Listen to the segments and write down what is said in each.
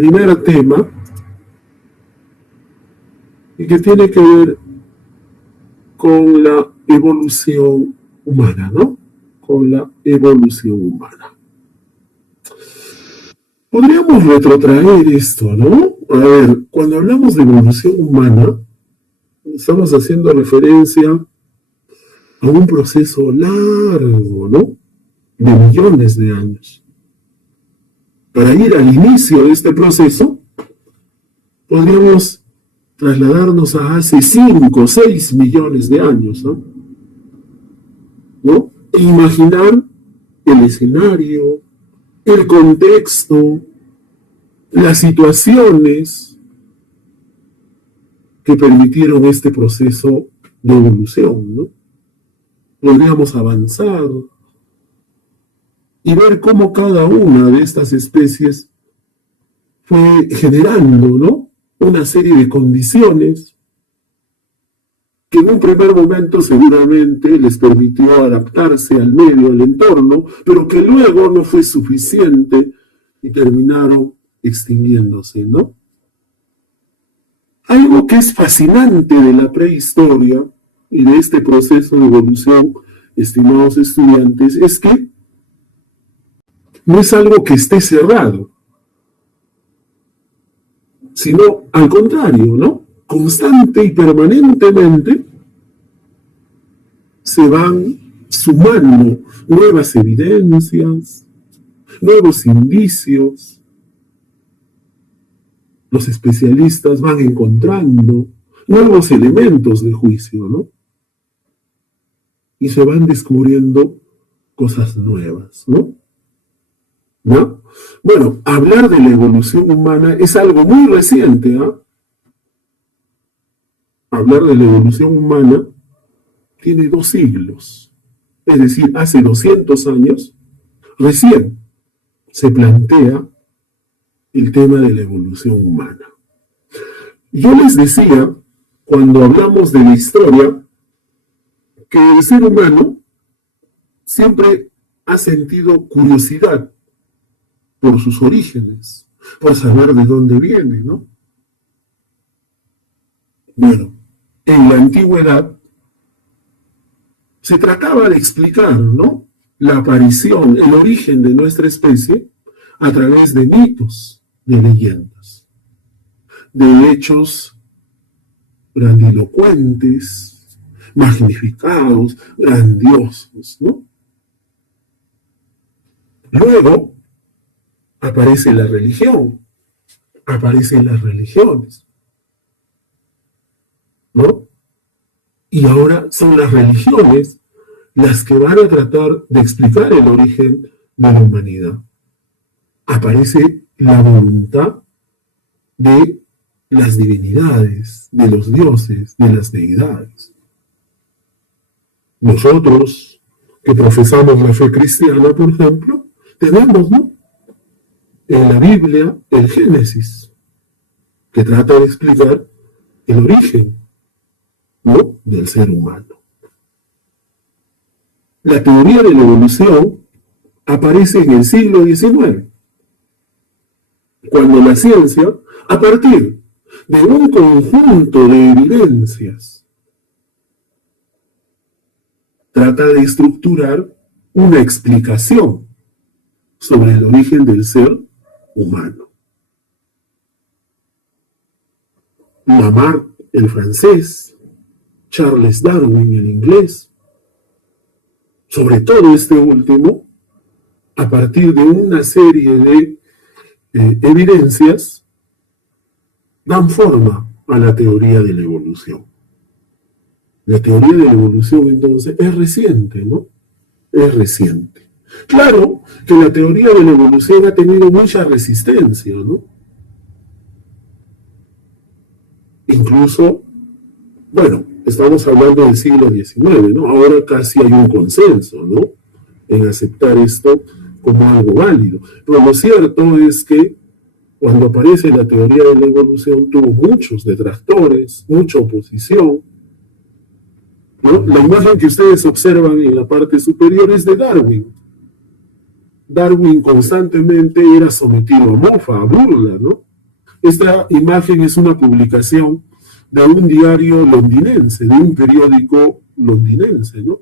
primer tema, y que tiene que ver con la evolución humana, ¿no? Con la evolución humana. Podríamos retrotraer esto, ¿no? A ver, cuando hablamos de evolución humana, estamos haciendo referencia a un proceso largo, ¿no? De millones de años. Para ir al inicio de este proceso, podríamos trasladarnos a hace 5 o 6 millones de años, ¿no? E imaginar el escenario, el contexto, las situaciones que permitieron este proceso de evolución, ¿no? Podríamos avanzar y ver cómo cada una de estas especies fue generando, ¿no? Una serie de condiciones que en un primer momento seguramente les permitió adaptarse al medio, al entorno, pero que luego no fue suficiente y terminaron extinguiéndose, ¿no? Algo que es fascinante de la prehistoria y de este proceso de evolución, estimados estudiantes, es que no es algo que esté cerrado, sino al contrario, ¿no? Constante y permanentemente se van sumando nuevas evidencias, nuevos indicios. Los especialistas van encontrando nuevos elementos de juicio, ¿no? Y se van descubriendo cosas nuevas, ¿no? ¿No? Bueno, hablar de la evolución humana es algo muy reciente, ¿ah? Hablar de la evolución humana tiene 2 siglos. Es decir, hace 200 años, recién se plantea el tema de la evolución humana. Yo les decía, cuando hablamos de la historia, que el ser humano siempre ha sentido curiosidad por sus orígenes, por saber de dónde viene, ¿no? Bueno, en la antigüedad se trataba de explicar, ¿no? La aparición, el origen de nuestra especie a través de mitos, de leyendas, de hechos grandilocuentes, magnificados, grandiosos, ¿no? Luego aparece la religión, aparecen las religiones, ¿no? Y ahora son las religiones las que van a tratar de explicar el origen de la humanidad. Aparece la voluntad de las divinidades, de los dioses, de las deidades. Nosotros, que profesamos la fe cristiana, por ejemplo, tenemos, ¿no?, en la Biblia el Génesis, que trata de explicar el origen, ¿no?, del ser humano. La teoría de la evolución aparece en el siglo XIX, cuando la ciencia, a partir de un conjunto de evidencias, trata de estructurar una explicación sobre el origen del ser humano. Lamarck, el francés, Charles Darwin, el inglés, sobre todo este último, a partir de una serie de evidencias, dan forma a la teoría de la evolución. La teoría de la evolución, entonces, es reciente, ¿no? Es reciente. Claro que la teoría de la evolución ha tenido mucha resistencia, ¿no? Incluso, bueno, estamos hablando del siglo XIX, ¿no? Ahora casi hay un consenso, ¿no?, en aceptar esto como algo válido. Pero lo cierto es que cuando aparece la teoría de la evolución tuvo muchos detractores, mucha oposición, ¿no? La imagen que ustedes observan en la parte superior es de Darwin. Darwin constantemente era sometido a mofa, a burla, ¿no?, Esta imagen es una publicación de un diario londinense, de un periódico londinense, ¿no?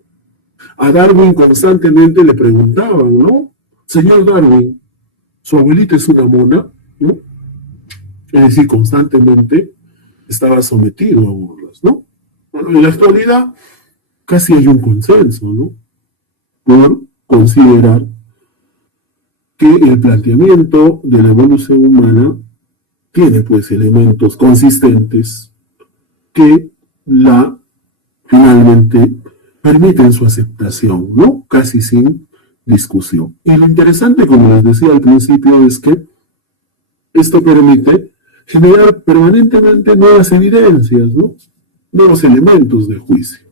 A Darwin constantemente le preguntaban, ¿no? Señor Darwin, ¿su abuelita es una mona? ¿No? Es decir, constantemente estaba sometido a burlas, ¿no? Bueno, en la actualidad casi hay un consenso, ¿no? Por considerar que el planteamiento de la evolución humana tiene pues elementos consistentes que la finalmente permiten su aceptación, ¿no? Casi sin discusión. Y lo interesante, como les decía al principio, es que esto permite generar permanentemente nuevas evidencias, ¿no? Nuevos elementos de juicio.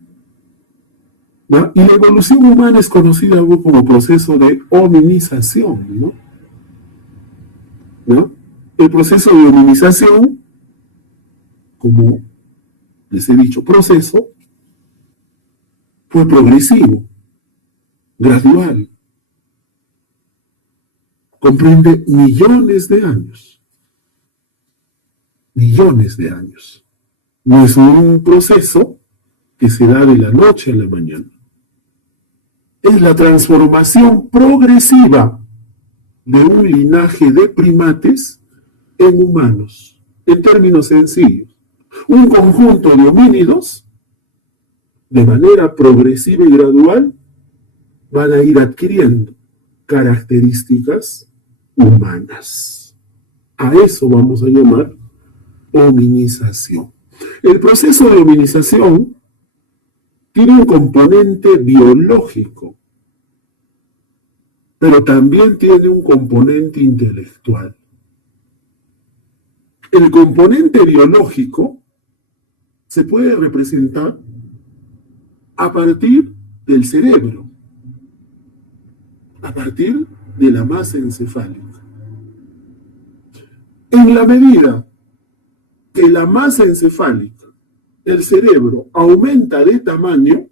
¿Ya? Y la evolución humana es conocida como proceso de hominización, ¿no? ¿Ya? El proceso de hominización, como les he dicho, proceso, fue progresivo, gradual, comprende millones de años. Millones de años. No es un proceso que se da de la noche a la mañana. Es la transformación progresiva de un linaje de primates en humanos, en términos sencillos. Un conjunto de homínidos, de manera progresiva y gradual, van a ir adquiriendo características humanas. A eso vamos a llamar hominización. El proceso de hominización tiene un componente biológico, pero también tiene un componente intelectual. El componente biológico se puede representar a partir del cerebro, a partir de la masa encefálica. En la medida que la masa encefálica, el cerebro, aumenta de tamaño,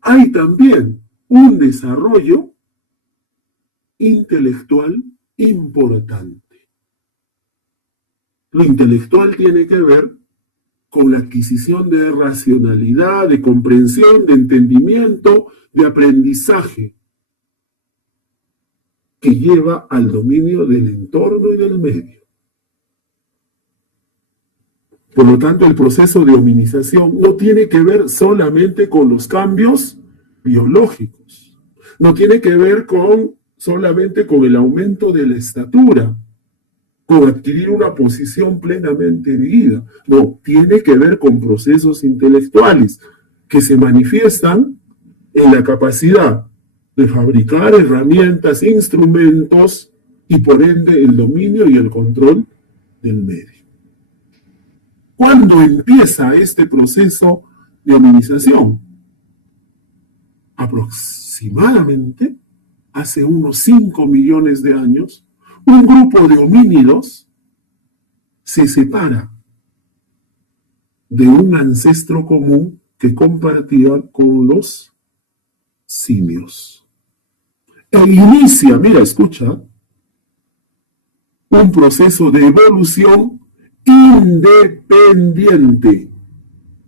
hay también un desarrollo intelectual importante. Lo intelectual tiene que ver con la adquisición de racionalidad, de comprensión, de entendimiento, de aprendizaje, que lleva al dominio del entorno y del medio. Por lo tanto, el proceso de hominización no tiene que ver solamente con los cambios biológicos, no tiene que ver solamente con el aumento de la estatura, con adquirir una posición plenamente erguida. No, tiene que ver con procesos intelectuales que se manifiestan en la capacidad de fabricar herramientas, instrumentos y por ende el dominio y el control del medio. ¿Cuándo empieza este proceso de hominización? Aproximadamente hace unos 5 millones de años, un grupo de homínidos se separa de un ancestro común que compartía con los simios. E inicia, mira, escucha, un proceso de evolución independiente.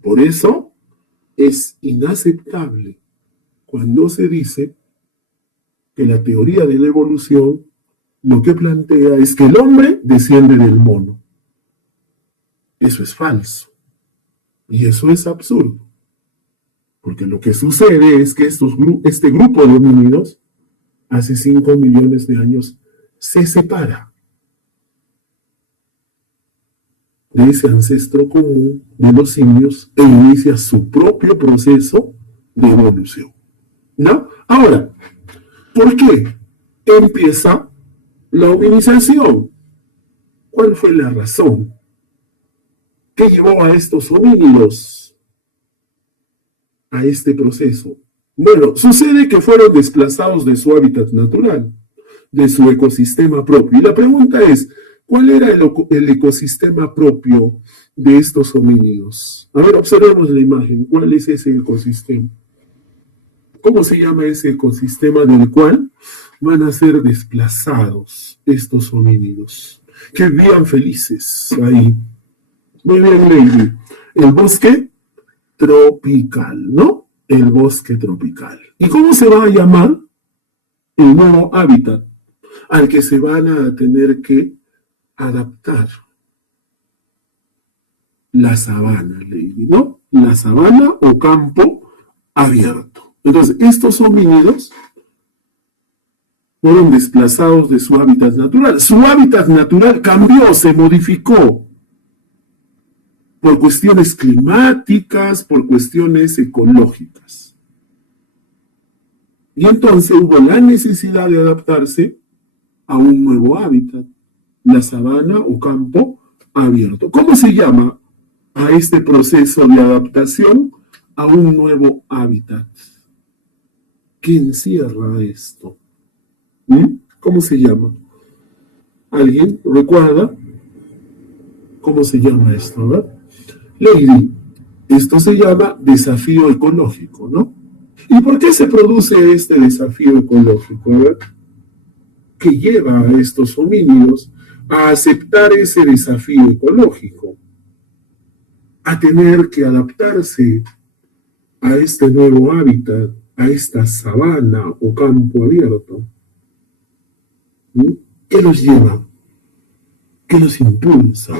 Por eso es inaceptable cuando se dice que la teoría de la evolución lo que plantea es que el hombre desciende del mono. Eso es falso. Y eso es absurdo. Porque lo que sucede es que este grupo de homínidos hace 5 millones de años se separa de ese ancestro común de los simios e inicia su propio proceso de evolución. ¿No? Ahora, ¿por qué empieza la hominización? ¿Cuál fue la razón que llevó a estos homínidos a este proceso? Bueno, sucede que fueron desplazados de su hábitat natural, de su ecosistema propio. Y la pregunta es, ¿cuál era el ecosistema propio de estos homínidos? A ver, observemos la imagen. ¿Cuál es ese ecosistema? ¿Cómo se llama ese ecosistema del cual van a ser desplazados estos homínidos, que vivían felices ahí. Muy bien, Lady. El bosque tropical, ¿no? El bosque tropical. ¿Y cómo se va a llamar el nuevo hábitat al que se van a tener que adaptar? La sabana, Lady, ¿no? La sabana o campo abierto. Entonces, estos homínidos fueron desplazados de su hábitat natural. Su hábitat natural cambió, se modificó por cuestiones climáticas, por cuestiones ecológicas. Y entonces hubo la necesidad de adaptarse a un nuevo hábitat, la sabana o campo abierto. ¿Cómo se llama a este proceso de adaptación a un nuevo hábitat? ¿Qué encierra esto? ¿Cómo se llama? ¿Alguien recuerda cómo se llama esto? ¿Verdad? Lady, esto se llama desafío ecológico, ¿no? ¿Y por qué se produce este desafío ecológico? ¿Verdad? Que lleva a estos homínidos a aceptar ese desafío ecológico, a tener que adaptarse a este nuevo hábitat, a esta sabana o campo abierto. ¿Qué los lleva? ¿Qué los impulsa?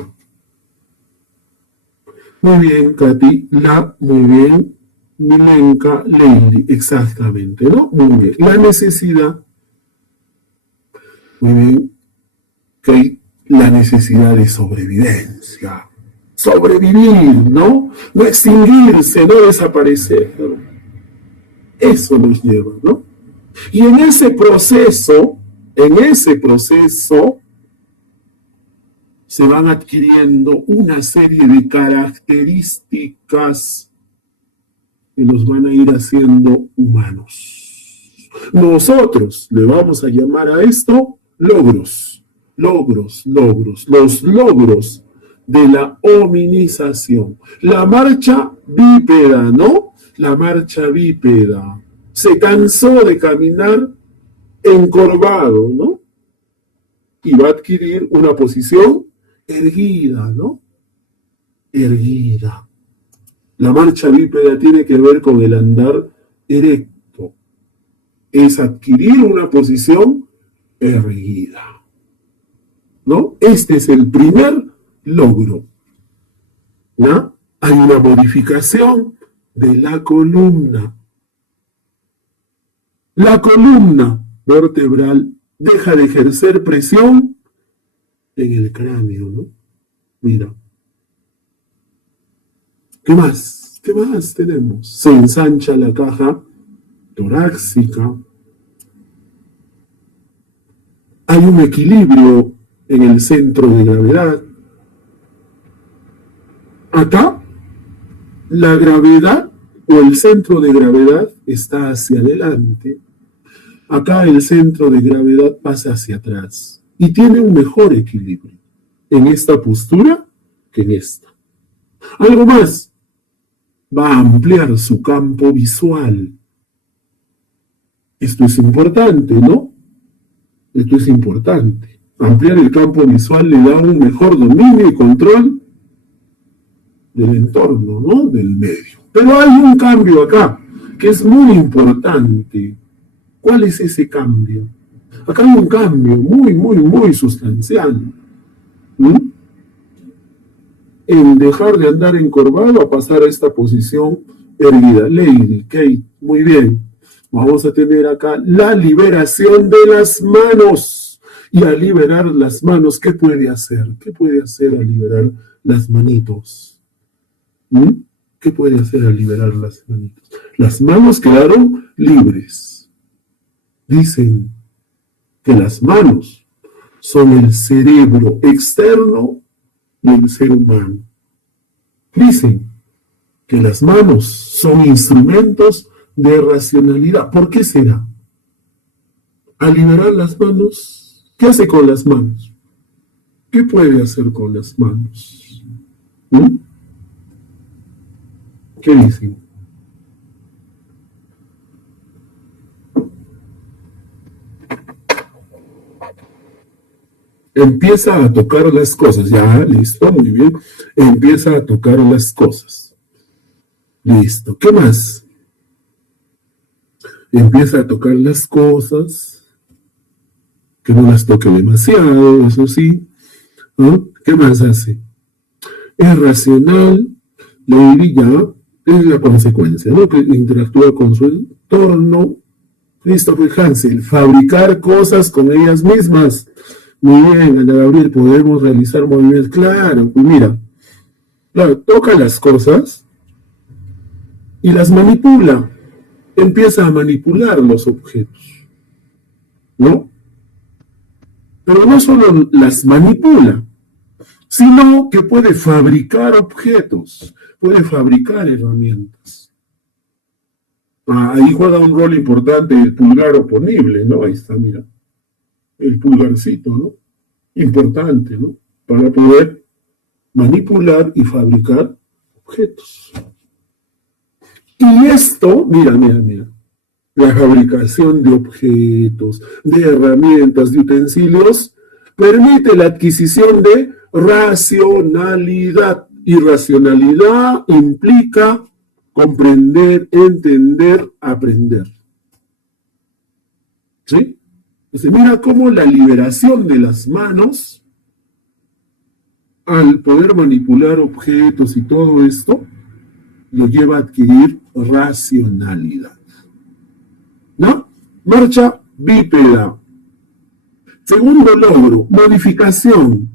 Muy bien, Katy, muy bien, Milenka, Lady, exactamente, ¿no? Muy bien. La necesidad, muy bien, Kate, la necesidad de sobrevivencia. Sobrevivir, ¿no? No extinguirse, no desaparecer. Eso los lleva, ¿no? Y en ese proceso, se van adquiriendo una serie de características que los van a ir haciendo humanos. Nosotros le vamos a llamar a esto logros, los logros de la hominización. La marcha bípeda, ¿no? La marcha bípeda. Se cansó de caminar encorvado, ¿no? Y va a adquirir una posición erguida, ¿no? Erguida. La marcha bípeda tiene que ver con el andar erecto. Es adquirir una posición erguida, ¿no? Este es el primer logro, ¿no? Hay una modificación de la columna. La columna vertebral deja de ejercer presión en el cráneo, ¿no? Mira. ¿Qué más? ¿Qué más tenemos? Se ensancha la caja torácica. Hay un equilibrio en el centro de gravedad. Acá, la gravedad o el centro de gravedad está hacia adelante. Acá el centro de gravedad pasa hacia atrás y tiene un mejor equilibrio en esta postura que en esta. Algo más, va a ampliar su campo visual. Esto es importante, ¿no? Esto es importante. Ampliar el campo visual le da un mejor dominio y control del entorno, ¿no? Del medio. Pero hay un cambio acá que es muy importante. ¿Cuál es ese cambio? Acá hay un cambio muy sustancial. En dejar de andar encorvado a pasar a esta posición erguida. Lady, Kate, muy bien. Vamos a tener acá la liberación de las manos. Y al liberar las manos, ¿qué puede hacer? ¿Qué puede hacer al liberar las manitos? ¿Qué puede hacer al liberar las manitos? Las manos quedaron libres. Dicen que las manos son el cerebro externo del ser humano. Dicen que las manos son instrumentos de racionalidad. ¿Por qué será? Al liberar las manos, ¿qué hace con las manos? ¿Qué puede hacer con las manos? ¿Qué dicen? empieza a tocar las cosas. Ya, listo, muy bien. Empieza a tocar las cosas. Listo. ¿Qué más? Empieza a tocar las cosas, que no las toque demasiado, eso sí. ¿No? ¿Qué más hace? Es racional, la ya es la consecuencia, ¿no? Que interactúa con su entorno. Christopher Hansel, fabricar cosas con ellas mismas. Muy bien, Ana Gabriel, podemos realizar movimientos. Claro, pues mira, claro, toca las cosas y las manipula. Empieza a manipular los objetos, ¿no? Pero no solo las manipula, sino que puede fabricar objetos, puede fabricar herramientas. Ahí juega un rol importante el pulgar oponible, ¿no? Ahí está, mira, el pulgarcito, ¿no? Importante, ¿no? Para poder manipular y fabricar objetos. Y esto, mira, la fabricación de objetos, de herramientas, de utensilios, permite la adquisición de racionalidad. Y racionalidad implica comprender, entender, aprender. ¿Sí? Entonces, mira cómo la liberación de las manos, al poder manipular objetos y todo esto, lo lleva a adquirir racionalidad. ¿No? Marcha bípeda. Segundo logro, modificación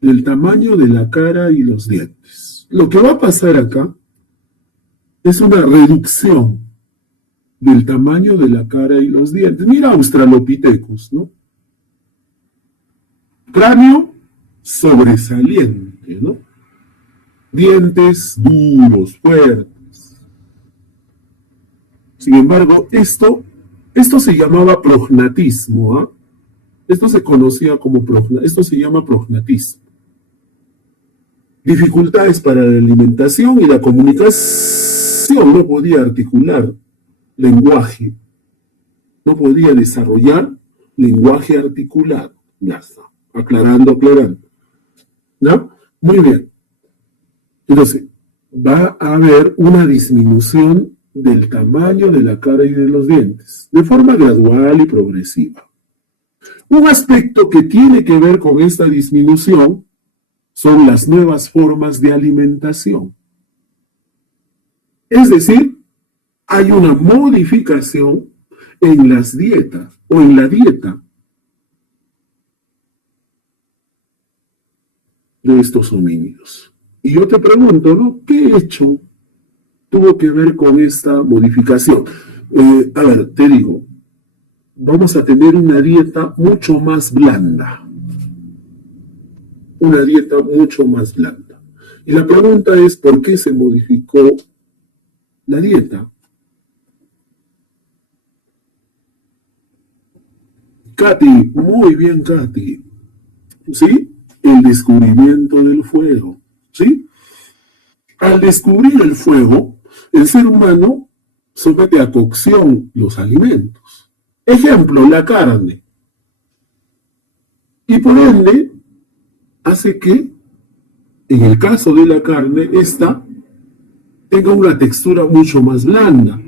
del tamaño de la cara y los dientes. Lo que va a pasar acá es una reducción del tamaño de la cara y los dientes. Mira Australopithecus, ¿no? Cráneo sobresaliente, ¿no? Dientes duros, fuertes. Sin embargo, esto se llamaba prognatismo, ¿eh? Esto se conocía como esto se llama prognatismo. Dificultades para la alimentación y la comunicación. No podía articular lenguaje. No podía desarrollar lenguaje articulado. Ya está. Aclarando. ¿No? Muy bien. Entonces, va a haber una disminución del tamaño de la cara y de los dientes, de forma gradual y progresiva. Un aspecto que tiene que ver con esta disminución son las nuevas formas de alimentación. Es decir, hay una modificación en las dietas o en la dieta de estos homínidos. Y yo te pregunto, ¿no? ¿Qué hecho tuvo que ver con esta modificación? A ver, te digo, vamos a tener una dieta mucho más blanda. Una dieta mucho más blanda. Y la pregunta es, ¿por qué se modificó la dieta? Katy, muy bien, Katy. ¿Sí? El descubrimiento del fuego. ¿Sí? Al descubrir el fuego, el ser humano somete a cocción los alimentos. Ejemplo, la carne. Y por ende, hace que, en el caso de la carne, esta tenga una textura mucho más blanda.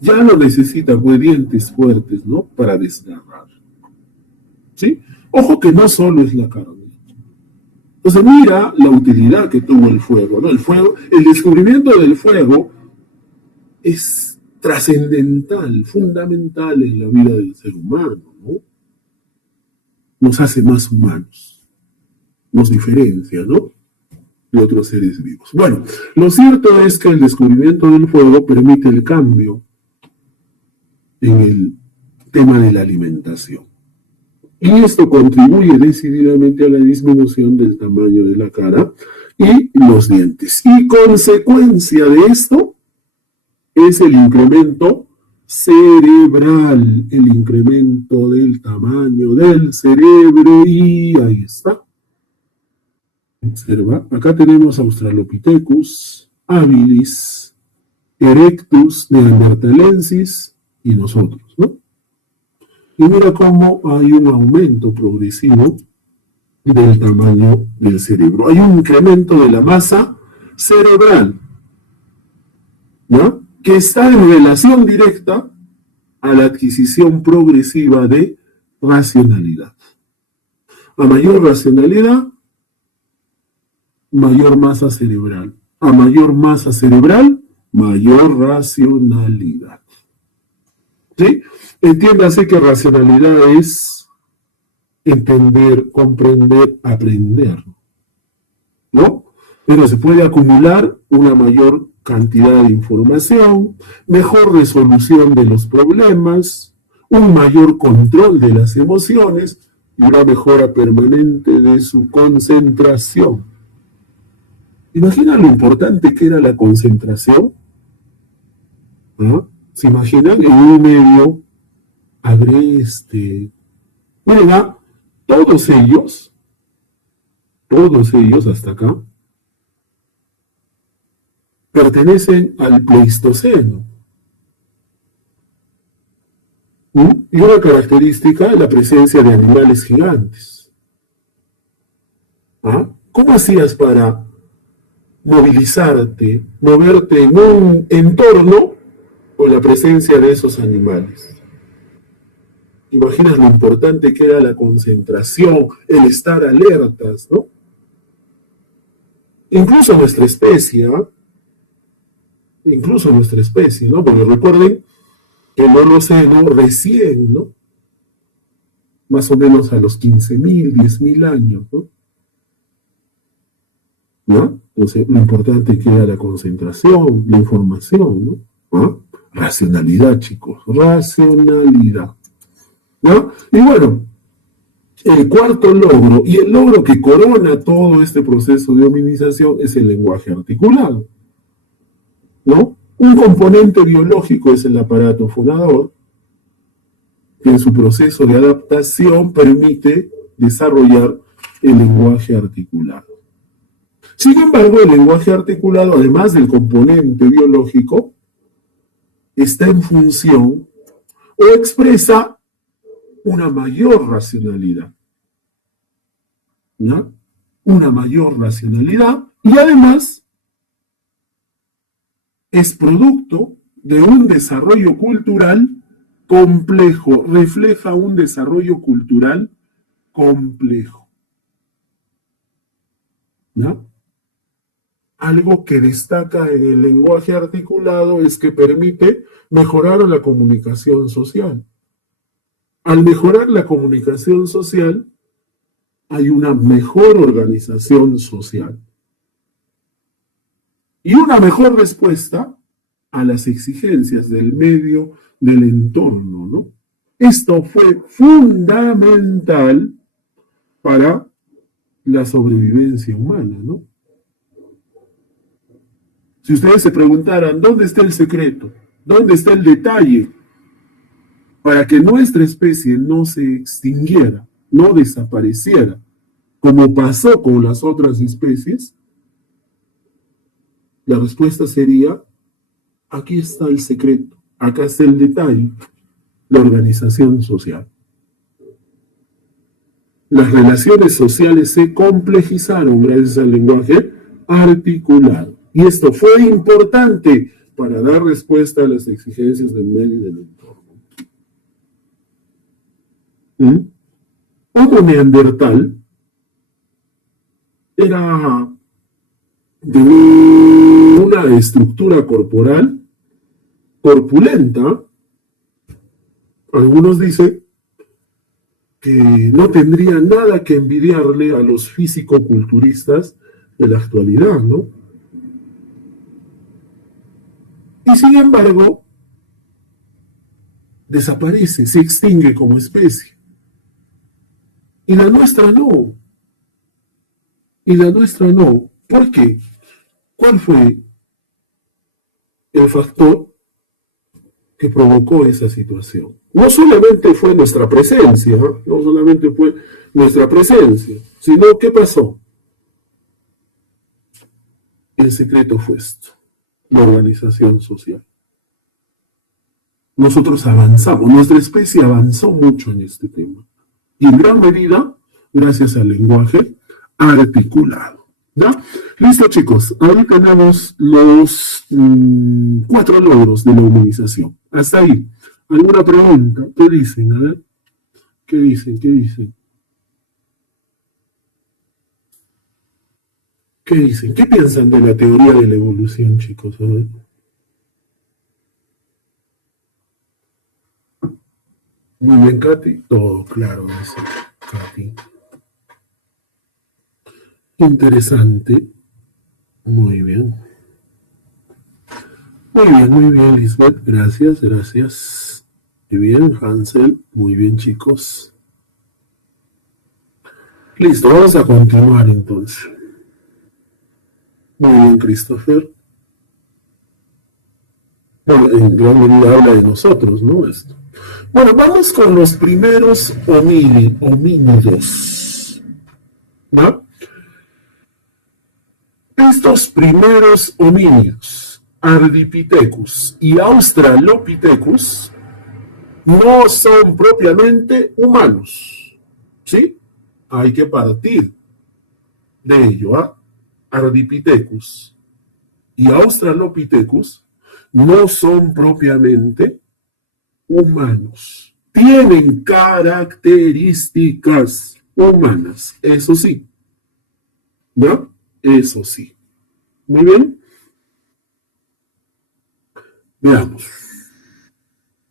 Ya no necesita dientes fuertes, ¿no? Para desgarrar. ¿Sí? Ojo que no solo es la carne. Entonces mira la utilidad que tuvo el fuego, ¿no? El descubrimiento del fuego es trascendental, fundamental en la vida del ser humano, ¿no? Nos hace más humanos, nos diferencia, ¿no? De otros seres vivos. Bueno, lo cierto es que el descubrimiento del fuego permite el cambio en el tema de la alimentación. Y esto contribuye decididamente a la disminución del tamaño de la cara y los dientes. Y consecuencia de esto es el incremento cerebral, el incremento del tamaño del cerebro. Y ahí está. Observa, acá tenemos Australopithecus, habilis, erectus, neanderthalensis y nosotros, ¿no? Y mira cómo hay un aumento progresivo del tamaño del cerebro. Hay un incremento de la masa cerebral, ¿no? Que está en relación directa a la adquisición progresiva de racionalidad. A mayor racionalidad, mayor masa cerebral. A mayor masa cerebral, mayor racionalidad. ¿Sí? Entiéndase que racionalidad es entender, comprender, aprender, ¿no? Pero se puede acumular una mayor cantidad de información, mejor resolución de los problemas, un mayor control de las emociones y una mejora permanente de su concentración. ¿Imagina lo importante que era la concentración? ¿Ah? ¿Se imaginan en un medio agreste? Miren, todos ellos hasta acá, pertenecen al Pleistoceno. Y una característica es la presencia de animales gigantes. ¿Ah? ¿Cómo hacías para movilizarte, moverte en un entorno con la presencia de esos animales? Imaginas lo importante que era la concentración, el estar alertas, ¿no? Incluso nuestra especie, ¿no? Porque recuerden que el Holoceno recién, ¿no? Más o menos a los 15.000, 10.000 años, ¿no? ¿No? Entonces, lo importante que era la concentración, la información, ¿no? ¿Ah? Racionalidad, chicos, racionalidad, ¿no? Y bueno, el cuarto logro, y el logro que corona todo este proceso de hominización, es el lenguaje articulado, ¿no? Un componente biológico es el aparato fonador, que en su proceso de adaptación permite desarrollar el lenguaje articulado. Sin embargo, el lenguaje articulado, además del componente biológico, está en función o expresa una mayor racionalidad, ¿no? Una mayor racionalidad, y además es producto de un desarrollo cultural complejo, refleja un desarrollo cultural complejo, ¿no? Algo que destaca en el lenguaje articulado es que permite mejorar la comunicación social. Al mejorar la comunicación social, hay una mejor organización social y una mejor respuesta a las exigencias del medio, del entorno, ¿no? Esto fue fundamental para la sobrevivencia humana, ¿no? Si ustedes se preguntaran, ¿dónde está el secreto? ¿Dónde está el detalle para que nuestra especie no se extinguiera, no desapareciera, como pasó con las otras especies? La respuesta sería, aquí está el secreto, acá está el detalle, la organización social. Las relaciones sociales se complejizaron gracias al lenguaje articulado. Y esto fue importante para dar respuesta a las exigencias del medio y del entorno. Homo neandertal era de una estructura corporal corpulenta. Algunos dicen que no tendría nada que envidiarle a los físico-culturistas de la actualidad, ¿no? Y sin embargo, desaparece, se extingue como especie. Y la nuestra no. Y la nuestra no. ¿Por qué? ¿Cuál fue el factor que provocó esa situación? No solamente fue nuestra presencia, no solamente fue nuestra presencia, sino ¿qué pasó? El secreto fue esto, la organización social. nosotros avanzamos, nuestra especie avanzó mucho en este tema. Y en gran medida, gracias al lenguaje articulado. ¿Ya? Listo, chicos. Ahí tenemos los 4 logros de la humanización. Hasta ahí. ¿Alguna pregunta? ¿Qué dicen? A ver. ¿Qué dicen? ¿Qué dicen? ¿Qué dicen? ¿Qué piensan de la teoría de la evolución, chicos? A ver. Muy bien, Katy. Todo claro, dice Katy. Interesante. Muy bien. Muy bien, Lisbeth. Gracias, gracias. Muy bien, Hansel. Muy bien, chicos. Listo, vamos a continuar entonces. Muy bien, Christopher. Bueno, en gran medida habla de nosotros, ¿no? Esto. Bueno, vamos con los primeros homínidos. ¿No? Estos primeros homínidos, Ardipithecus y Australopithecus, no son propiamente humanos. ¿Sí? Hay que partir de ello. Ardipithecus y Australopithecus no son propiamente humanos. Tienen características humanas, eso sí. ¿No? Eso sí. Muy bien. Veamos.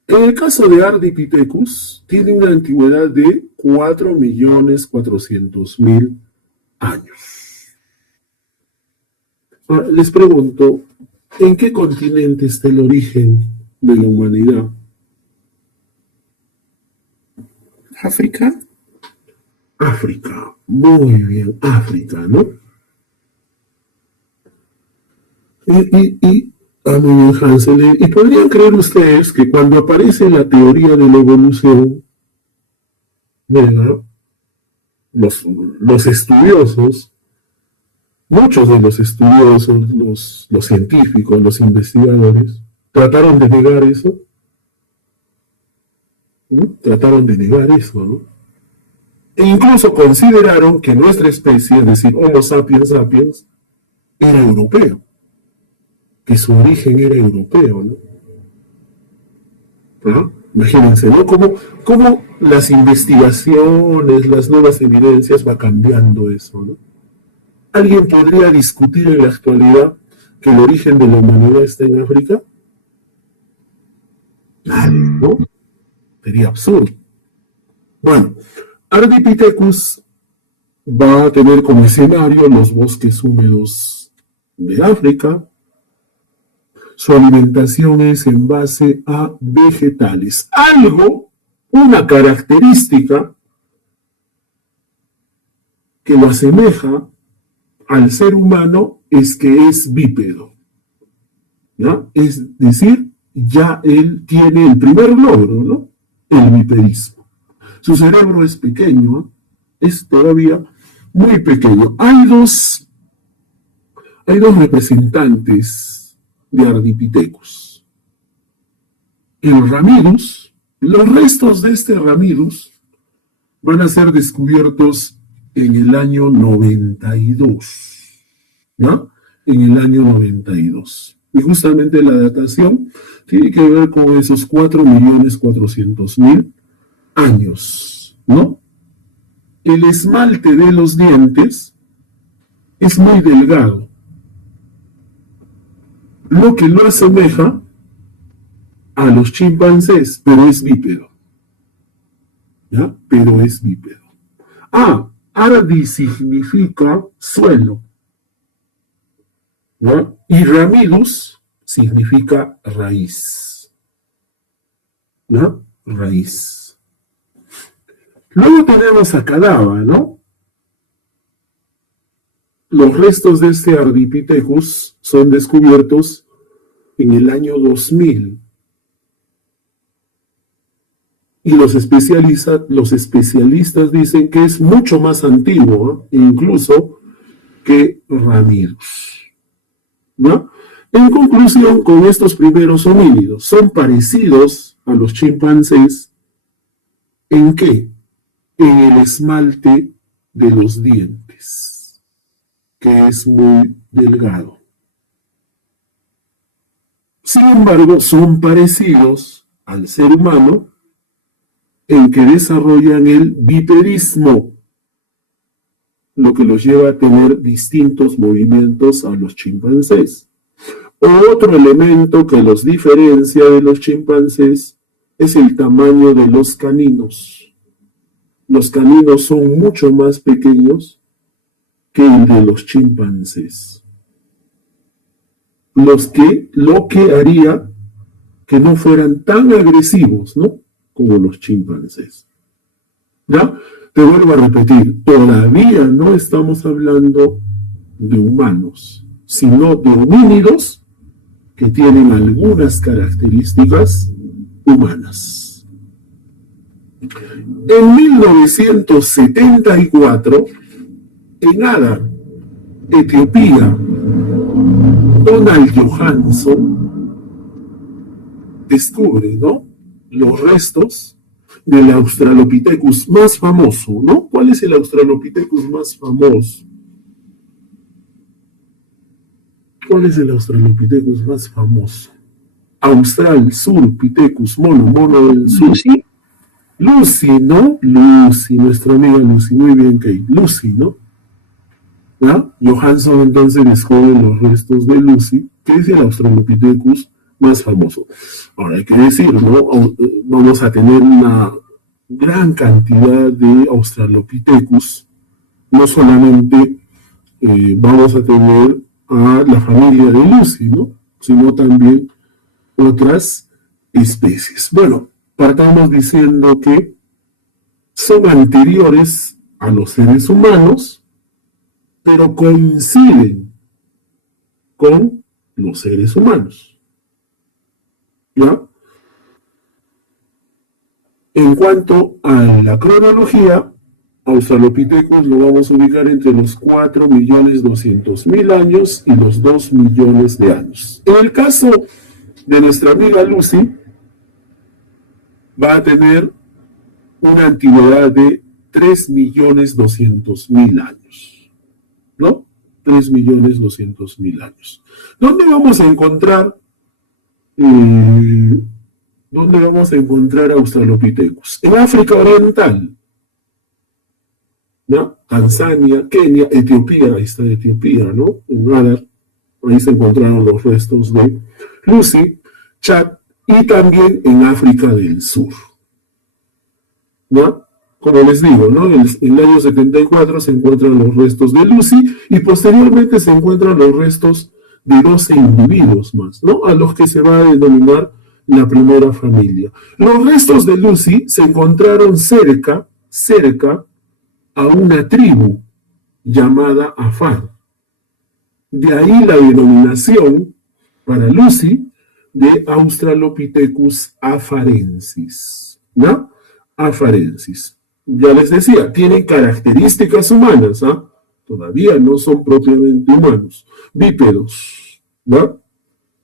En el caso de Ardipithecus, tiene una antigüedad de 4.400.000 años. Ahora, les pregunto, ¿en qué continente está el origen de la humanidad? ¿África? África. Muy bien, África, ¿no? Muy bien, Hansel. ¿Y podrían creer ustedes que cuando aparece la teoría de la evolución, ¿verdad? Los estudiosos, muchos de los estudiosos, los científicos, los investigadores, trataron de negar eso? ¿No? Trataron de negar eso, ¿no? E incluso consideraron que nuestra especie, es decir, Homo sapiens sapiens, era europeo, que su origen era europeo, ¿no? ¿Ah? Imagínense, ¿no? Cómo las investigaciones, las nuevas evidencias va cambiando eso, ¿no? ¿Alguien podría discutir en la actualidad que el origen de la humanidad está en África? Nadie, ¿no? Sería absurdo. Bueno, Ardipithecus va a tener como escenario los bosques húmedos de África. Su alimentación es en base a vegetales. Una característica que lo asemeja al ser humano es que es bípedo. ¿Ya? Es decir, ya él tiene el primer logro, ¿no? El bipedismo. Su cerebro es pequeño, es todavía muy pequeño. Hay dos representantes de Ardipithecus. El Ramidus, los restos de este Ramidus van a ser descubiertos en el año 92, ¿no? En el año 92. Y justamente la datación tiene que ver con esos 4.400.000 años, ¿no? El esmalte de los dientes es muy delgado, lo que lo asemeja a los chimpancés, pero es bípedo. ¿Ya? Pero es bípedo. Ardi significa suelo, ¿no? Y Ramidus significa raíz, ¿no? Raíz. Luego tenemos a Cadava, ¿no? Los restos de este Ardipithecus son descubiertos en el año 2000. Y los especialistas dicen que es mucho más antiguo, incluso que Ramidus, ¿no? En conclusión, con estos primeros homínidos, son parecidos a los chimpancés, ¿en qué? En el esmalte de los dientes, que es muy delgado. Sin embargo, son parecidos al ser humano en que desarrollan el bipedismo, lo que los lleva a tener distintos movimientos a los chimpancés. Otro elemento que los diferencia de los chimpancés es el tamaño de los caninos. Los caninos son mucho más pequeños que el de los chimpancés. Lo que haría que no fueran tan agresivos, ¿no?, como los chimpancés. ¿Ya? Te vuelvo a repetir, todavía no estamos hablando de humanos, sino de homínidos que tienen algunas características humanas. En 1974, en Adar, Etiopía, Donald Johansson descubre, ¿no?, los restos del Australopithecus más famoso, ¿no? ¿Cuál es el Australopithecus más famoso? ¿Cuál es el Australopithecus más famoso? Austral, Sur, Pithecus, mono del sur. Lucy, ¿no? Lucy, nuestra amiga Lucy. Muy bien, Kate. Lucy, ¿no? ¿Ya? Johansson entonces descubre los restos de Lucy, que es el Australopithecus más famoso. Ahora hay que decir, ¿no?, vamos a tener una gran cantidad de Australopithecus. No solamente vamos a tener a la familia de Lucy, ¿no?, sino también otras especies. Bueno, partamos diciendo que son anteriores a los seres humanos, pero coinciden con los seres humanos. ¿Ya? En cuanto a la cronología, Australopithecus lo vamos a ubicar entre los 4.200.000 años y los 2 millones de años. En el caso de nuestra amiga Lucy, va a tener una antigüedad de 3.200.000 años, ¿no? 3.200.000 años. ¿Dónde vamos a encontrar Australopithecus? En África Oriental, ¿no? Tanzania, Kenia, Etiopía, ahí está Etiopía, ¿no? En Adar, ahí se encontraron los restos de Lucy, Chad, y también en África del Sur, ¿no? Como les digo, ¿no?, en el año 74 se encuentran los restos de Lucy y posteriormente se encuentran los restos de 12 individuos más, ¿no?, a los que se va a denominar la primera familia. Los restos de Lucy se encontraron cerca a una tribu llamada Afar. De ahí la denominación para Lucy de Australopithecus afarensis, ¿no? Afarensis. Ya les decía, tienen características humanas, ¿ah? Todavía no son propiamente humanos. Bípedos, ¿no?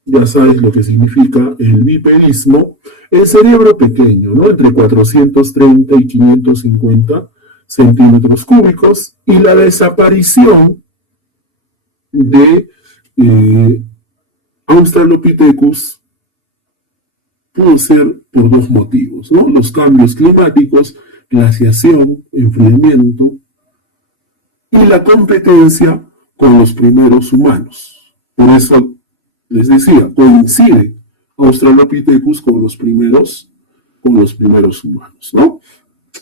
Ya sabes lo que significa el bipedismo. El cerebro pequeño, ¿no?, entre 430 y 550 centímetros cúbicos, y la desaparición de Australopithecus pudo ser por dos motivos, ¿no? Los cambios climáticos, glaciación, enfriamiento, y la competencia con los primeros humanos. Por eso les decía, coincide Australopithecus con los primeros humanos, ¿no?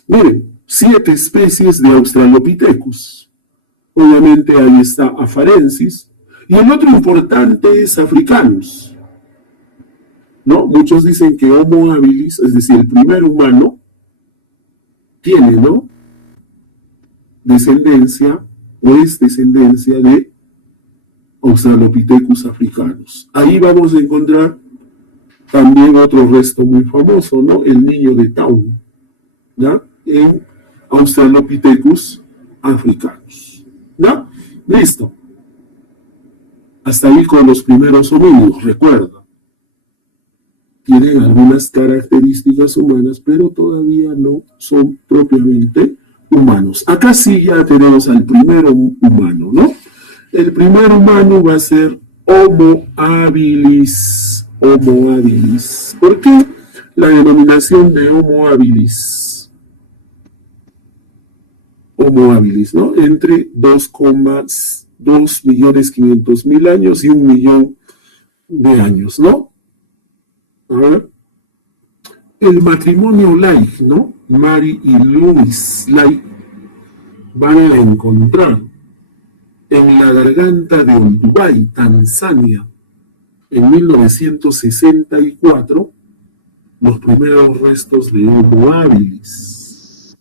Miren, 7 especies de Australopithecus. Obviamente ahí está Afarensis, y el otro importante es Africanus, ¿no? Muchos dicen que Homo habilis, es decir, el primer humano, tiene, ¿no?, descendencia, o es descendencia de Australopithecus africanus. Ahí vamos a encontrar también otro resto muy famoso, ¿no?, el niño de Town, ¿ya?, en Australopithecus africanus. ¿Ya? Listo. Hasta ahí con los primeros homínidos, recuerda. tienen algunas características humanas, pero todavía no son propiamente humanos. Acá sí ya tenemos al primer humano, ¿no? El primer humano va a ser Homo habilis. Homo habilis. ¿Por qué la denominación de Homo habilis? Homo habilis, ¿no? Entre 2,2.500.000 años y 1.000.000 de años, ¿no? A ver. El matrimonio Lai, ¿no? Mary y Louis Lai van a encontrar en la garganta de Olduvai, Tanzania, en 1964, los primeros restos de Homo habilis.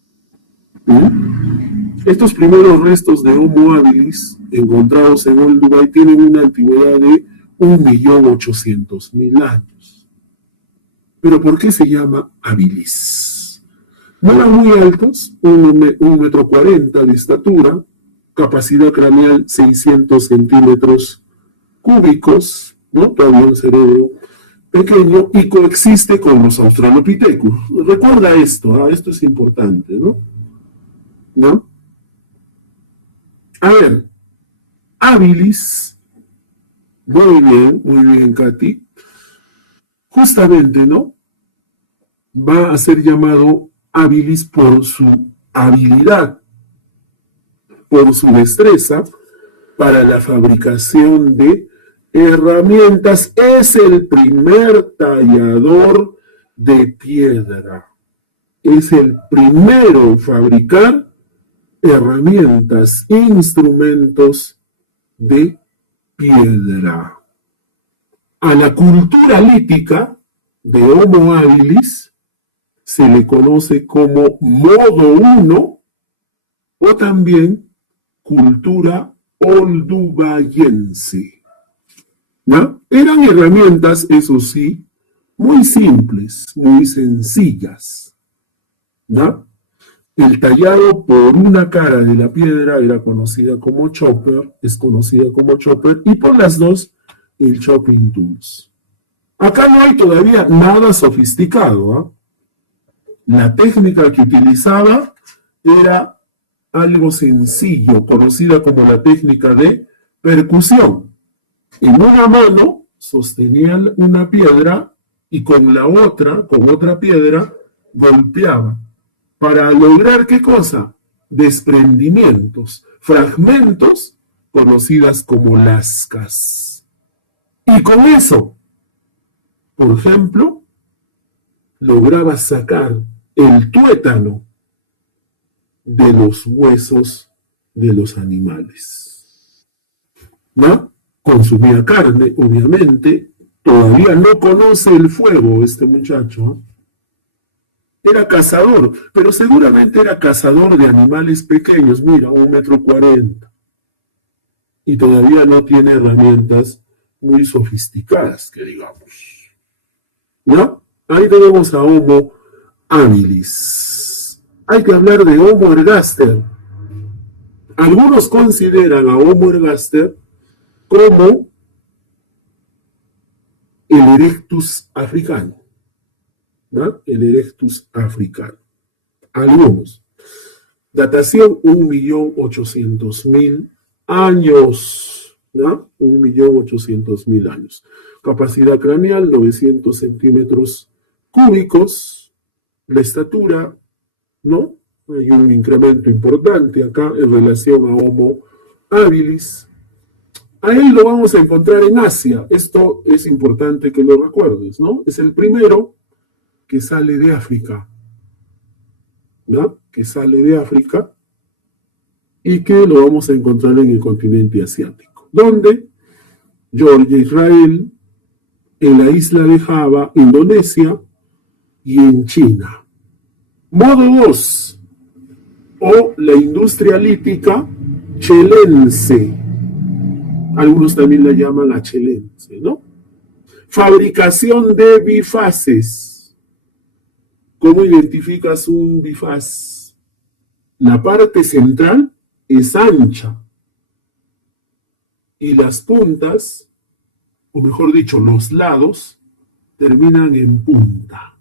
Estos primeros restos de Homo habilis encontrados en Olduvai tienen una antigüedad de 1.800.000 años. ¿Pero por qué se llama habilis? No eran muy altos, 1,40 m de estatura, capacidad craneal 600 centímetros cúbicos, ¿no? Todavía un cerebro pequeño, y coexiste con los Australopithecus. Recuerda esto, esto es importante, ¿no? A ver, habilis, muy bien, Katy, justamente, ¿no? Va a ser llamado habilis por su habilidad, por su destreza para la fabricación de herramientas. Es el primer tallador de piedra. Es el primero en fabricar herramientas, instrumentos de piedra. A la cultura lítica de Homo habilis se le conoce como modo 1 o también cultura oldubayense. ¿No? Eran herramientas, eso sí, muy simples, muy sencillas. ¿No? El tallado por una cara de la piedra era conocida como chopper, es conocida como chopper, y por las dos, el chopping tools. Acá no hay todavía nada sofisticado. La técnica que utilizaba era algo sencillo, conocida como la técnica de percusión. En una mano sostenía una piedra y con la otra, con otra piedra, golpeaba. ¿Para lograr qué cosa? Desprendimientos, fragmentos conocidas como lascas. Y con eso, por ejemplo, lograba sacar el tuétano de los huesos de los animales. ¿No? Consumía carne, obviamente. Todavía no conoce el fuego este muchacho. Era cazador, pero seguramente era cazador de animales pequeños. Mira, 1,40 m. Y todavía no tiene herramientas muy sofisticadas, que digamos. ¿No? Ahí tenemos a Homo habilis. Hay que hablar de Homo ergaster. Algunos consideran a Homo ergaster como el Erectus africano, ¿no? El Erectus africano. Algunos. Datación 1.800.000 años, ¿no? 1.800.000 años. Capacidad craneal 900 centímetros cúbicos. La estatura, ¿no? Hay un incremento importante acá en relación a Homo habilis. A él lo vamos a encontrar en Asia. Esto es importante que lo recuerdes, ¿no? Es el primero que sale de África, ¿no? Que sale de África y que lo vamos a encontrar en el continente asiático. ¿Dónde? Georgia, Israel, en la isla de Java, Indonesia y en China. Modo 2, o la industria lítica chelense. Algunos también la llaman achelense, ¿no? Fabricación de bifaces. ¿Cómo identificas un bifaz? La parte central es ancha y las puntas, o mejor dicho, los lados, terminan en punta.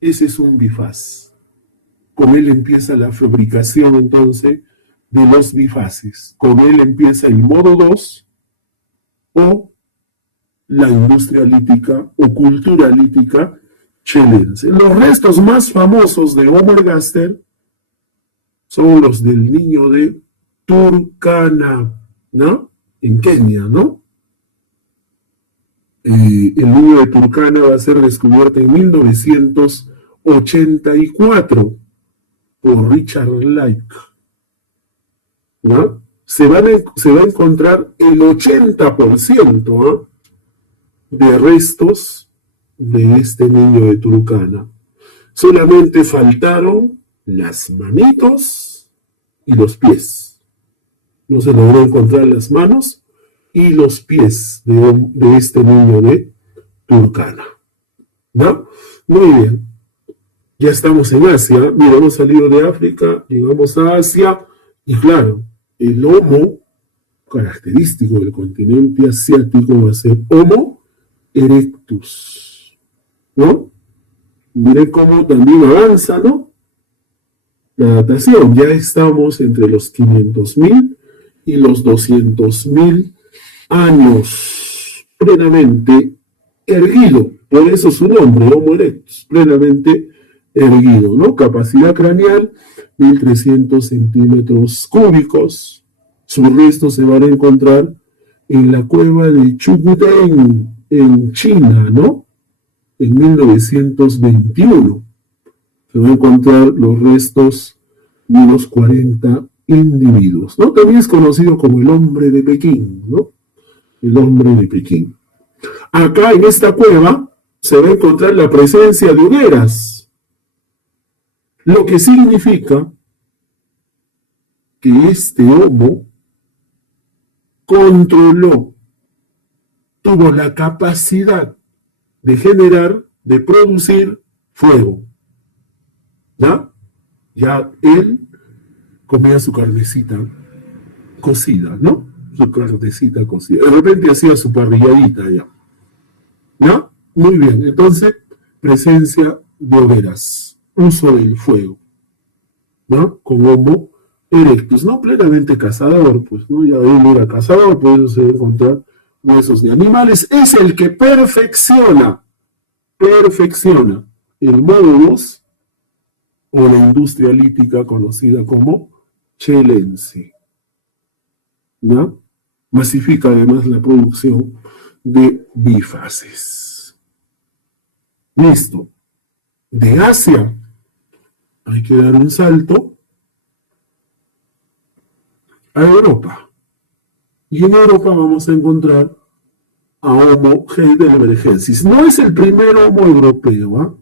Ese es un bifaz. Con él empieza la fabricación entonces de los bifaces. Con él empieza el modo 2 o la industria lítica o cultura lítica chilense. Los restos más famosos de Homo ergaster son los del niño de Turkana, ¿no? En Kenia, ¿no? El niño de Turkana va a ser descubierto en 1984 por Richard Leake, ¿no? Se va a encontrar el 80%, ¿no?, de restos de este niño de Turkana. Solamente faltaron las manitos y los pies. No se logró encontrar las manos y los pies de este niño de Turkana, ¿no? Muy bien. Ya estamos en Asia. Mira, hemos salido de África, llegamos a Asia y claro, el Homo característico del continente asiático va a ser Homo erectus, ¿no? Miren cómo también avanza, ¿no?, la datación. Ya estamos entre los 500.000 y los 200.000 años, plenamente erguido. Por eso su nombre, Homo erectus, plenamente erguido, ¿no? Capacidad craneal, 1.300 centímetros cúbicos. Sus restos se van a encontrar en la cueva de Chukuten, en China, ¿no? En 1921. Se van a encontrar los restos de unos 40 individuos, ¿no? También es conocido como el hombre de Pekín, ¿no? El hombre de Pekín. Acá en esta cueva se va a encontrar la presencia de hogueras, lo que significa que este homo controló, tuvo la capacidad de generar, de producir fuego. ¿Ya? Ya él comía su carnecita cocida, ¿no? Su carnecita cocida. De repente hacía su parrilladita ya. ¿Ya? Muy bien. Entonces, presencia de hogueras, uso del fuego, ¿no? Con Homo erectus, no plenamente cazador, pues, ¿no? Ya él era cazador, por eso se va a encontrar huesos de animales. Es el que perfecciona el modo 2 o la industria lítica conocida como chelense, ¿no? Masifica además la producción de bifaces. Listo. De Asia hay que dar un salto a Europa. Y en Europa vamos a encontrar a Homo heidelbergensis. No es el primer Homo europeo, ¿ah?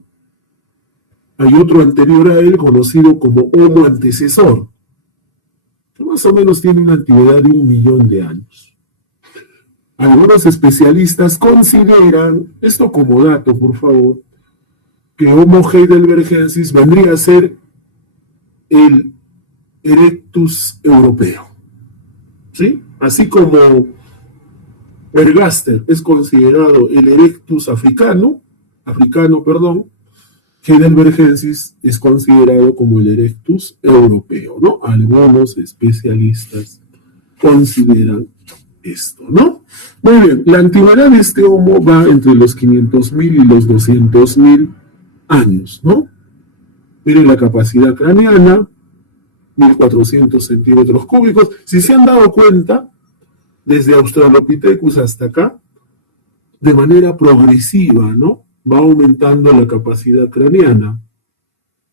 Hay otro anterior a él conocido como Homo antecesor, que más o menos tiene una antigüedad de 1 millón de años. Algunos especialistas consideran, esto como dato por favor, que Homo heidelbergensis vendría a ser el Erectus europeo, ¿sí? Así como Ergaster es considerado el Erectus africano, heidelbergensis es considerado como el Erectus europeo, ¿no? Algunos especialistas consideran esto, ¿no? Muy bien, la antigüedad de este Homo va entre los 500.000 y los 200.000 años, ¿no? Miren la capacidad craneana, 1.400 centímetros cúbicos. Si se han dado cuenta, desde Australopithecus hasta acá, de manera progresiva, ¿no?, va aumentando la capacidad craneana,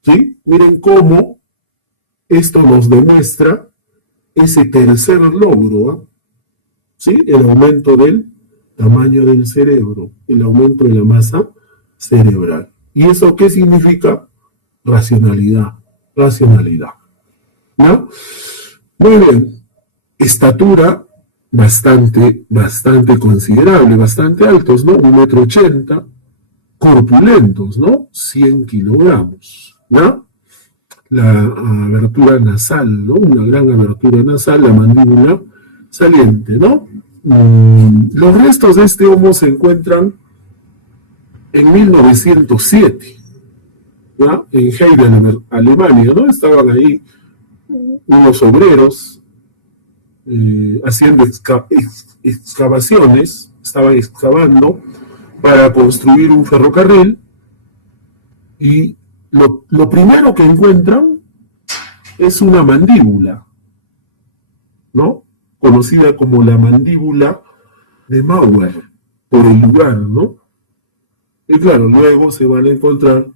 ¿sí? Miren cómo esto nos demuestra ese tercer logro, ¿eh? ¿Sí? El aumento del tamaño del cerebro, el aumento de la masa cerebral. ¿Y eso qué significa? Racionalidad, ¿no? Muy bien. Estatura bastante considerable, bastante altos, ¿no? 1,80 m, corpulentos, ¿no? 100 kilogramos, ¿no? La abertura nasal, ¿no? Una gran abertura nasal, la mandíbula saliente, ¿no? Los restos de este Homo se encuentran en 1907, ¿ya? En Heidelberg, Alemania, ¿no? Estaban ahí unos obreros haciendo excavaciones, estaban excavando para construir un ferrocarril y lo primero que encuentran es una mandíbula, ¿no? Conocida como la mandíbula de Mauer, por el lugar, ¿no? Y claro, luego se van a encontrar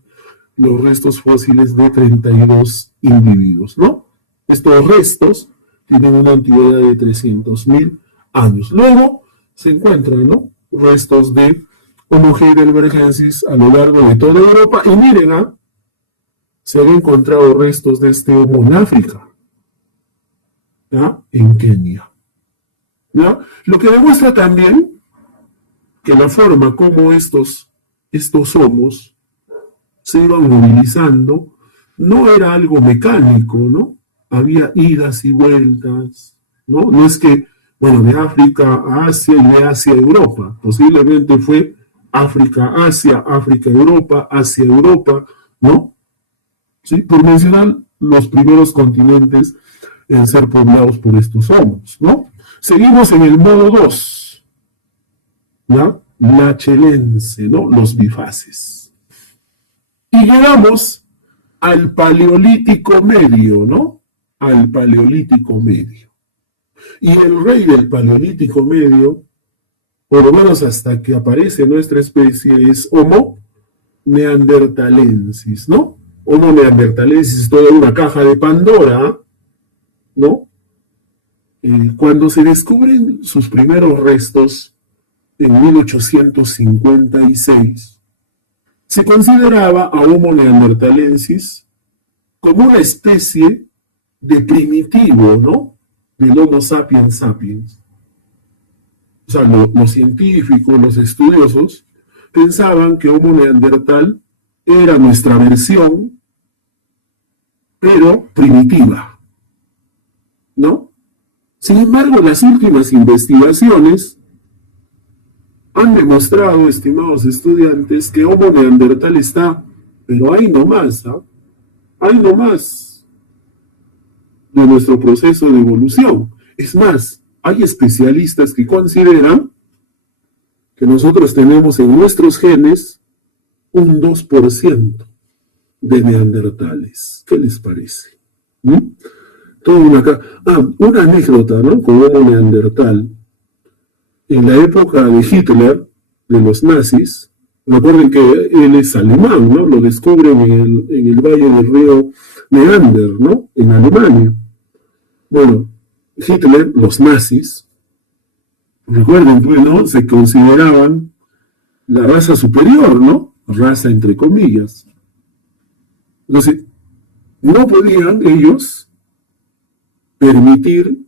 los restos fósiles de 32 individuos, ¿no? Estos restos tienen una antigüedad de 300.000 años. Luego se encuentran, ¿no? Restos de Homo heidelbergensis a lo largo de toda Europa. Y miren, se han encontrado restos de este Homo en África, ¿ya? En Kenia, ¿ya? Lo que demuestra también que la forma como estos homos se iban movilizando no era algo mecánico, ¿no? Había idas y vueltas, ¿no? No es que, bueno, de África a Asia y de Asia a Europa. Posiblemente fue África, Asia, África, Europa, Asia, Europa, ¿no? ¿Sí? Por mencionar los primeros continentes en ser poblados por estos homos, ¿no? Seguimos en el modo 2, ¿ya? La chelense, ¿no? Los bifaces. Y llegamos al Paleolítico Medio, ¿no? Al Paleolítico Medio. Y el rey del Paleolítico Medio, por lo menos hasta que aparece nuestra especie, es Homo neanderthalensis, ¿no? Homo neanderthalensis es toda una caja de Pandora, ¿no? Cuando se descubren sus primeros restos en 1856, se consideraba a Homo neanderthalensis como una especie de primitivo, ¿no? Del Homo sapiens sapiens. O sea, los científicos, los estudiosos, pensaban que Homo neandertal era nuestra versión, pero primitiva, ¿no? Sin embargo, las últimas investigaciones han demostrado, estimados estudiantes, que Homo neandertal está, pero ahí nomás, ahí nomás de nuestro proceso de evolución. Es más, hay especialistas que consideran que nosotros tenemos en nuestros genes un 2% de neandertales. ¿Qué les parece? Una anécdota, ¿no? Con Homo neandertal. En la época de Hitler, de los nazis, recuerden que él es alemán, ¿no? Lo descubren en el valle del río Neander, ¿no? En Alemania. Bueno, Hitler, los nazis, recuerden, pues, ¿no? Se consideraban la raza superior, ¿no? Raza entre comillas. Entonces, no podían ellos permitir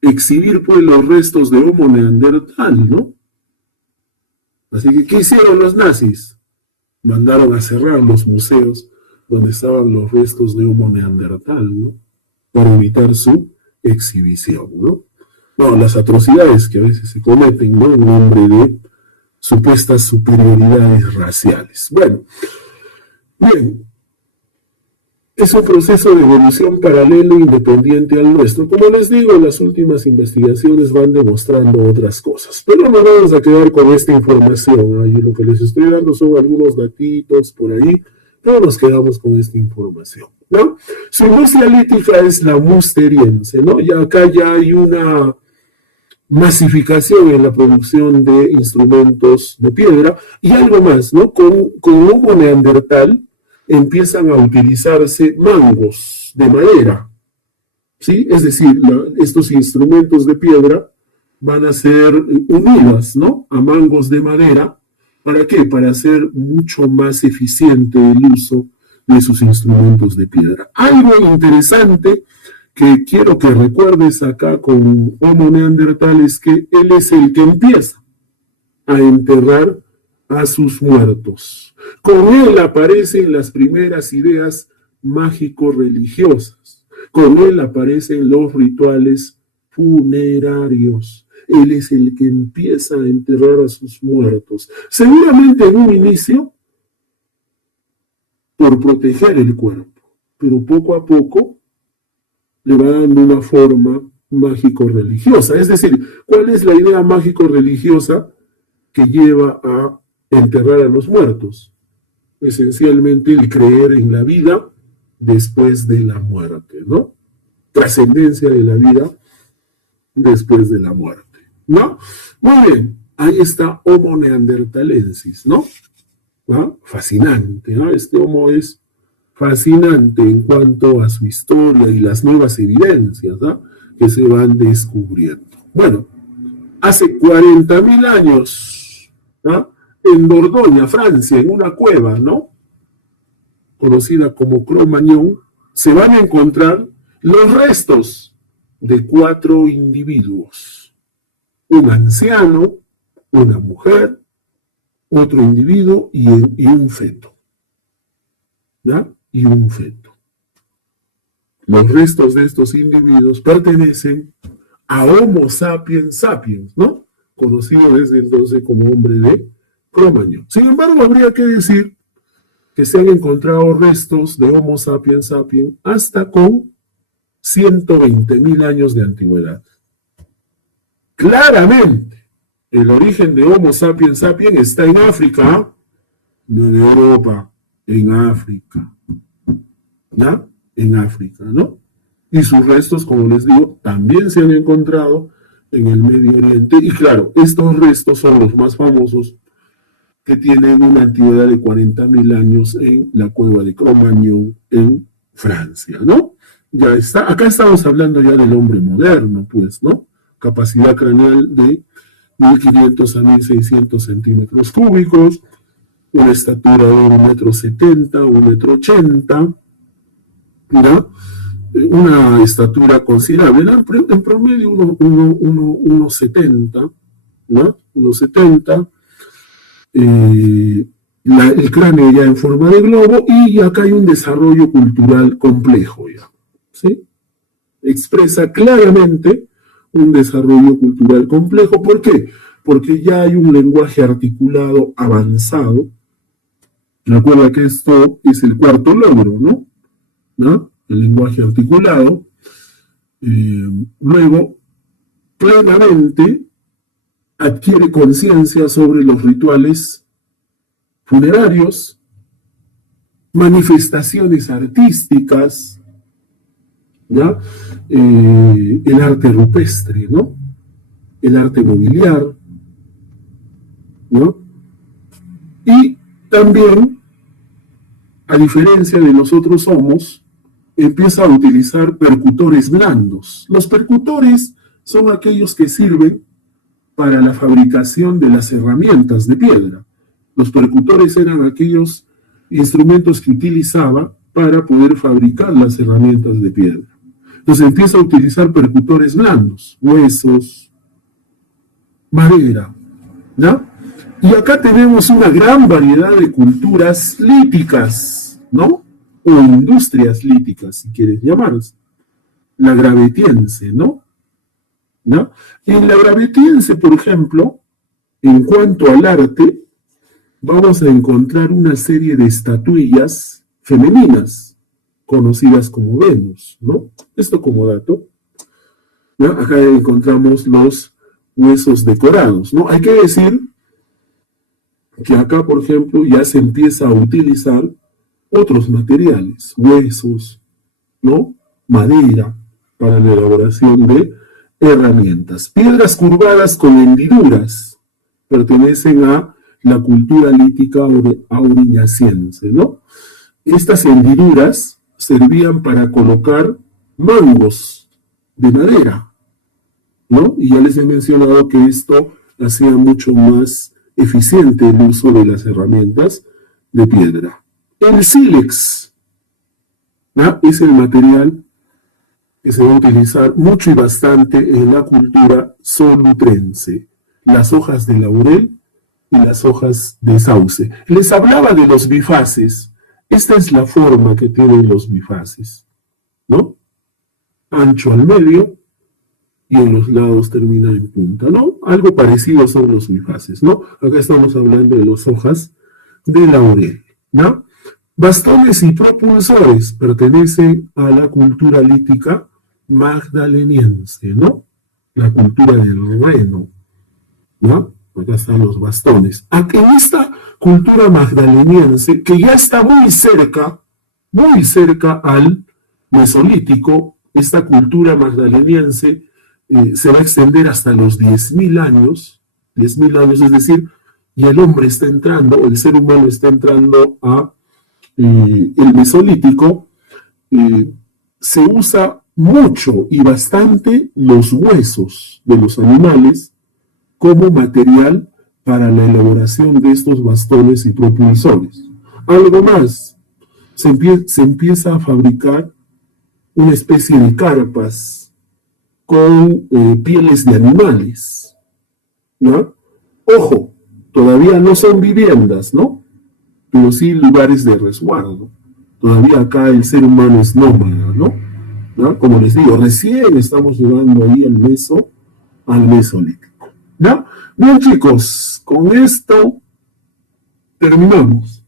exhibir, pues, los restos de Homo neandertal, ¿no? Así que, ¿qué hicieron los nazis? Mandaron a cerrar los museos donde estaban los restos de Homo neandertal, ¿no? Para evitar su exhibición, ¿no? No, las atrocidades que a veces se cometen, ¿no? En nombre de supuestas superioridades raciales. Bueno, bien, es un proceso de evolución paralelo e independiente al nuestro. Como les digo, las últimas investigaciones van demostrando otras cosas. Pero no vamos a quedar con esta información. Ahí lo que les estoy dando son algunos datitos por ahí. No nos quedamos con esta información, ¿no? Su industria lítica es la musteriense, ¿no? Y acá ya hay una masificación en la producción de instrumentos de piedra y algo más, ¿no? Con Homo neandertal empiezan a utilizarse mangos de madera, ¿sí? Es decir, estos instrumentos de piedra van a ser unidas, ¿no? A mangos de madera. ¿Para qué? Para hacer mucho más eficiente el uso de sus instrumentos de piedra. Algo interesante que quiero que recuerdes acá con Homo neandertal es que él es el que empieza a enterrar a sus muertos. Con él aparecen las primeras ideas mágico-religiosas. Con él aparecen los rituales funerarios. él es el que empieza a enterrar a sus muertos. Seguramente en un inicio por proteger el cuerpo, pero poco a poco le va dando una forma mágico-religiosa. Es decir, ¿cuál es la idea mágico-religiosa que lleva a enterrar a los muertos? Esencialmente el creer en la vida después de la muerte, ¿no? Trascendencia de la vida después de la muerte, ¿no? Muy bien, ahí está Homo neanderthalensis, ¿no? ¿Ah? Fascinante, ¿no? Este Homo es fascinante en cuanto a su historia y las nuevas evidencias, ¿no?, que se van descubriendo. Bueno, hace 40.000 años, ¿no?, en Dordoña, Francia, en una cueva, ¿no?, conocida como Cro-Magnon, se van a encontrar los restos de 4 individuos: un anciano, una mujer, otro individuo y un feto, ¿ya? Y un feto. Los restos de estos individuos pertenecen a Homo sapiens sapiens, ¿no?, conocido desde entonces como hombre de Cro-Magnon. Sin embargo, habría que decir que se han encontrado restos de Homo sapiens sapiens hasta con 120.000 años de antigüedad. Claramente, el origen de Homo sapiens sapiens está en África, no en Europa, en África. ¿Ya? En África, ¿no? Y sus restos, como les digo, también se han encontrado en el Medio Oriente. Y claro, estos restos son los más famosos, que tienen una antigüedad de 40.000 años en la cueva de Cro-Magnon en Francia, ¿no? Ya está, acá estamos hablando ya del hombre moderno, pues, ¿no? Capacidad craneal de 1.500 a 1.600 centímetros cúbicos, una estatura de 1,70 m, 1,80 m, ¿no? Una estatura considerable, en promedio 1,70, ¿no? 1,70, el cráneo ya en forma de globo, y acá hay un desarrollo cultural complejo ya, ¿sí? Expresa claramente un desarrollo cultural complejo. ¿Por qué? Porque ya hay un lenguaje articulado avanzado. Recuerda que esto es el cuarto logro, ¿no? El lenguaje articulado. Luego, plenamente adquiere conciencia sobre los rituales funerarios, manifestaciones artísticas, ¿ya? El arte rupestre, ¿no? El arte mobiliar, ¿no? Y también, a diferencia de los otros homos, empieza a utilizar percutores blandos. Los percutores son aquellos que sirven para la fabricación de las herramientas de piedra. Los percutores eran aquellos instrumentos que utilizaba para poder fabricar las herramientas de piedra. Entonces empieza a utilizar percutores blandos, huesos, madera, ¿no? Y acá tenemos una gran variedad de culturas líticas, ¿no? O industrias líticas, si quieres llamarlas. La gravetiense, ¿no? ¿No? En la gravetiense, por ejemplo, en cuanto al arte, vamos a encontrar una serie de estatuillas femeninas, conocidas como Venus, ¿no? Esto como dato, ¿no? Acá encontramos los huesos decorados, ¿no? Hay que decir que acá, por ejemplo, ya se empieza a utilizar otros materiales, huesos, ¿no? Madera, para la elaboración de herramientas. Piedras curvadas con hendiduras pertenecen a la cultura lítica auriñaciense, ¿no? Estas hendiduras servían para colocar mangos de madera, ¿no? Y ya les he mencionado que esto hacía mucho más eficiente el uso de las herramientas de piedra. El sílex, ¿no?, es el material que se va a utilizar mucho y bastante en la cultura solutrense. Las hojas de laurel y las hojas de sauce. Les hablaba de los bifaces. Esta es la forma que tienen los bifaces, ¿no? Ancho al medio, y en los lados termina en punta, ¿no? Algo parecido son los bifaces, ¿no? Acá estamos hablando de las hojas de laurel, ¿no? Bastones y propulsores pertenecen a la cultura lítica magdaleniense, ¿no? La cultura del reno, ¿no? Acá están los bastones. Aquí en esta cultura magdaleniense, que ya está muy cerca al mesolítico, esta cultura magdaleniense se va a extender hasta los 10.000 años, es decir, y el hombre está entrando, el ser humano está entrando a el mesolítico, se usa mucho y bastante los huesos de los animales como material para la elaboración de estos bastones y propulsores. Algo más, se empieza a fabricar una especie de carpas con pieles de animales, ¿no? Ojo, todavía no son viviendas, ¿no? Pero sí lugares de resguardo. Todavía acá el ser humano es nómada, ¿no? ¿No? Como les digo, recién estamos llegando ahí al mesolítico. ¿Ya? Bien, chicos, con esto terminamos.